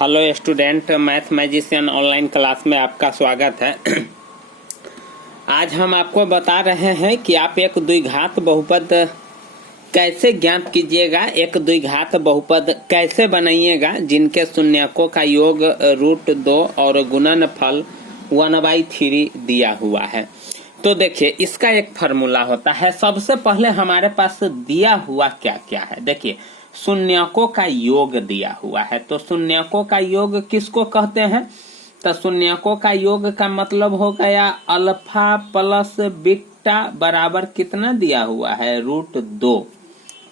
Hello student, math magician online class में आपका स्वागत है। आज हम आपको बता रहे हैं कि आप एक द्विघात बहुपद कैसे ज्ञात कीजिएगा, एक द्विघात बहुपद कैसे बनाइएगा जिनके शून्यकों का योग √2 और गुणनफल 1/3 दिया हुआ है। तो देखिए, इसका एक फार्मूला होता है। सबसे पहले हमारे पास दिया हुआ क्या क्या है। देखिए, शून्यकों का योग दिया हुआ है। तो शून्यकों का योग किसको कहते हैं? तो शून्यकों का योग का मतलब हो गया अल्फा प्लस बीटा बराबर कितना दिया हुआ है? √2।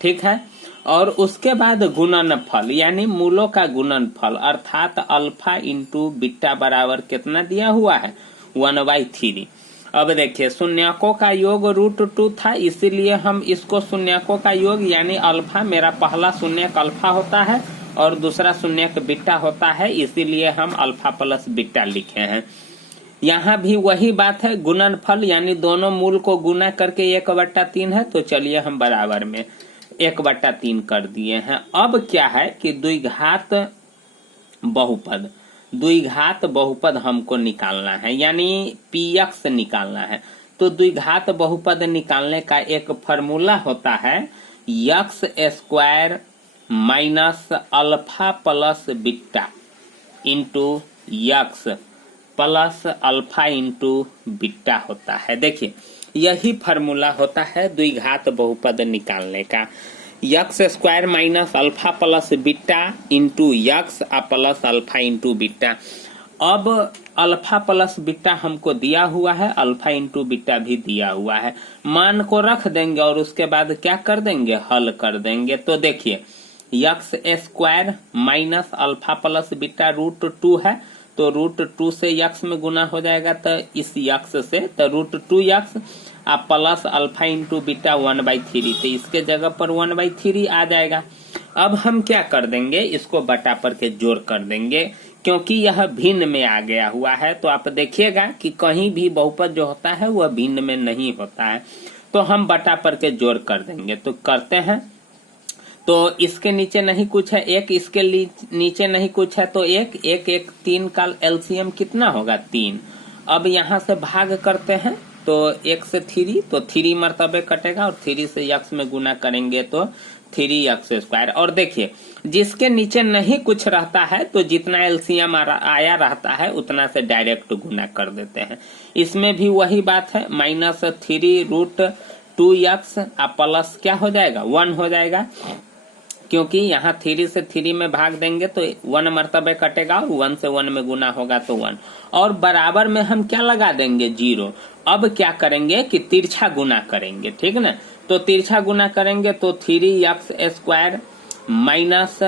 ठीक है। और उसके बाद गुणनफल यानी मूलों का गुणनफल अर्थात अल्फा इंटू बीटा बराबर कितना दिया हुआ है? 1/3। अब देखिए, शून्यकों का योग √2 था, इसीलिए हम इसको शून्यकों का योग यानी अल्फा, मेरा पहला शून्यक अल्फा होता है और दूसरा शून्यक बीटा होता है, इसीलिए हम अल्फा प्लस बीटा लिखे हैं। यहाँ भी वही बात है, गुणनफल यानी दोनों मूल को गुना करके 1/3 है। तो चलिए हम बराबर में 1/3 कर दिए हैं। अब क्या है कि द्विघात बहुपद हमको निकालना है, यानी px निकालना है। तो द्विघात बहुपद निकालने का एक फॉर्मूला होता है x² minus alpha plus beta into x plus alpha into beta होता है। देखिए, यही फॉर्मूला होता है द्विघात बहुपद निकालने का, x² minus alpha plus beta into x plus alpha into beta. अब अल्फा प्लस बीटा हमको दिया हुआ है, अल्फा इंटू बीटा भी दिया हुआ है। मान को रख देंगे और उसके बाद क्या कर देंगे? हल कर देंगे। तो देखिए, x² minus alpha plus beta √2 है, तो √2 से x में गुना हो जाएगा, तो इस x से तो √2x आप प्लस अल्फा इंटू बीटा 1/3, तो इसके जगह पर 1/3 आ जाएगा। अब हम क्या कर देंगे? इसको बटा पर के जोड़ कर देंगे, क्योंकि यह भिन्न में आ गया हुआ है। तो आप देखिएगा कि कहीं भी बहुपद जो होता है वह भिन्न में नहीं होता है। तो हम बटा पर के जोड़ कर देंगे। तो करते हैं। तो इसके नीचे नहीं कुछ है, एक इसके नीचे नहीं कुछ है, तो एक 3 का एलसीएम कितना होगा? 3। अब यहाँ से भाग करते हैं, तो 1 से 3, तो 3 मर्तबे कटेगा और 3 से x में गुना करेंगे तो 3x²। और देखिए, जिसके नीचे नहीं कुछ रहता है तो जितना एलसीएम आया रहता है उतना से डायरेक्ट गुना कर देते हैं। इसमें भी वही बात है, -3√2x प्लस क्या हो जाएगा? 1 हो जाएगा, क्योंकि यहाँ 3 से 3 में भाग देंगे तो 1 मर्तबे कटेगा और 1 से 1 में गुना होगा तो 1। और बराबर में हम क्या लगा देंगे? 0। अब क्या करेंगे कि तिरछा गुना करेंगे, ठीक ना? तो तिरछा गुना करेंगे तो 3x² माइनस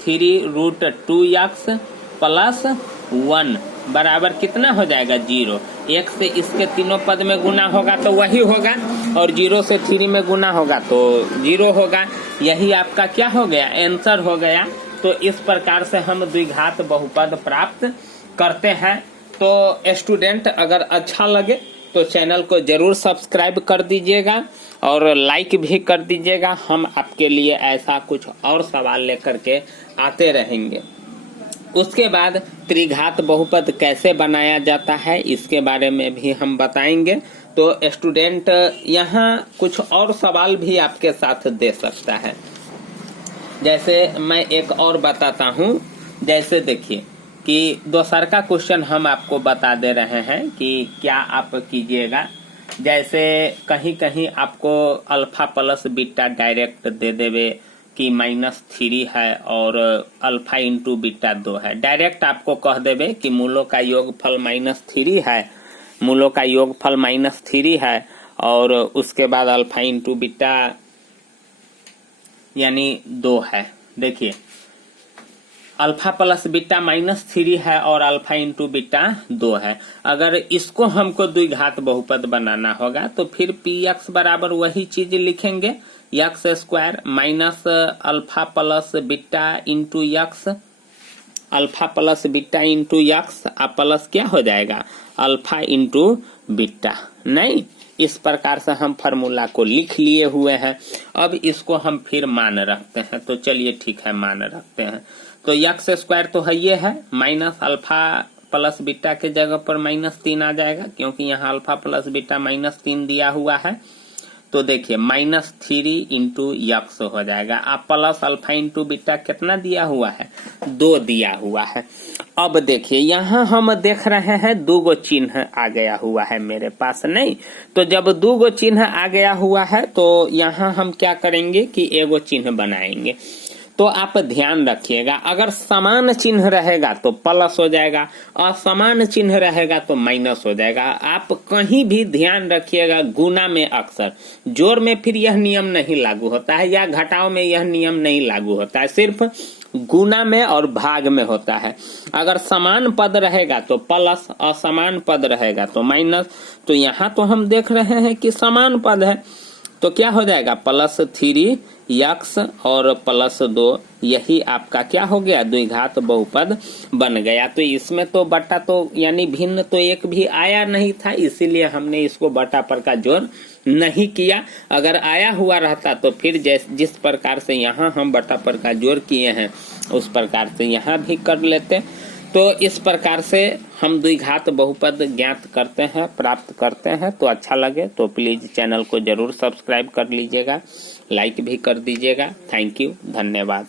3√2x प्लस 1 बराबर कितना हो जाएगा? 0। 1 से इसके तीनों पद में गुना होगा तो वही होगा, और 0 से 3 में गुना होगा तो 0 होगा। यही आपका क्या हो गया? आंसर हो गया। तो इस प्रकार से हम द्विघात बहुपद प्राप्त करते हैं। तो स्टूडेंट, अगर अच्छा लगे तो चैनल को जरूर सब्सक्राइब कर दीजिएगा और लाइक भी कर दीजिएगा। हम आपके लिए ऐसा कुछ और सवाल लेकर के आते रहेंगे। उसके बाद त्रिघात बहुपद कैसे बनाया जाता है इसके बारे में भी हम बताएंगे। तो स्टूडेंट, यहाँ कुछ और सवाल भी आपके साथ दे सकता है। जैसे मैं एक और बताता हूँ। जैसे देखिए कि दूसरा का क्वेश्चन हम आपको बता दे रहे हैं कि क्या आप कीजिएगा। जैसे कहीं कहीं आपको अल्फा प्लस बीटा डायरेक्ट दे देवे कि -3 है और अल्फा इंटू बीटा 2 है। डायरेक्ट आपको कह देवे कि मूलों का योगफल -3 है, मूलों का योगफल -3 है और उसके बाद अल्फा इंटू बीटा यानी 2 है। देखिए, अल्फा प्लस बीटा -3 है और अल्फा इंटू बीटा 2 है। अगर इसको हमको द्विघात बहुपद बनाना होगा तो फिर px बराबर वही चीज लिखेंगे, x² minus alpha plus beta into x, alpha plus beta into x plus क्या हो जाएगा? Alpha into beta. नहीं, इस प्रकार से हम फार्मूला को लिख लिए हुए हैं। अब इसको हम फिर मान रखते हैं। तो चलिए ठीक है, मान रखते हैं। तो यक्स स्क्वायर तो है ये है, माइनस अल्फा प्लस बीटा के जगह पर -3 आ जाएगा, क्योंकि यहाँ अल्फा प्लस बीटा -3 दिया हुआ है। तो देखिए -3 इंटू यक्स हो जाएगा। अब प्लस अल्फा इंटू बीटा कितना दिया हुआ है, 2 दिया हुआ है। अब देखिए यहाँ हम देख रहे हैं 2 गो चिन्ह आ गया हुआ है मेरे पास, नहीं तो जब 2 गो चिन्ह आ गया हुआ है तो यहाँ हम क्या करेंगे कि एगो चिन्ह बनाएंगे। तो आप ध्यान रखिएगा, अगर समान चिन्ह रहेगा तो प्लस हो जाएगा, असमान चिन्ह रहेगा तो माइनस हो जाएगा। आप कहीं भी ध्यान रखिएगा, गुना में अक्सर, जोड़ में फिर यह नियम नहीं लागू होता है, या घटाव में यह नियम नहीं लागू होता है, सिर्फ गुना में और भाग में होता है। अगर समान पद रहेगा तो प्लस, असमान पद रहेगा तो माइनस। तो यहाँ तो हम देख रहे हैं कि समान पद है, तो क्या हो जाएगा +3 यक्स और +2, यही आपका क्या हो गया, द्विघात बहुपद बन गया। तो इसमें तो बटा तो यानी भिन्न तो एक भी आया नहीं था, इसीलिए हमने इसको बटा पर का जोड़ नहीं किया। अगर आया हुआ रहता तो फिर जिस प्रकार से यहाँ हम बटा पर का जोड़ किए हैं उस प्रकार से यहाँ भी कर लेते। तो इस प्रकार से हम द्विघात बहुपद ज्ञात करते हैं, प्राप्त करते हैं। तो अच्छा लगे तो प्लीज चैनल को जरूर सब्सक्राइब कर लीजिएगा, लाइक भी कर दीजिएगा। थैंक यू, धन्यवाद।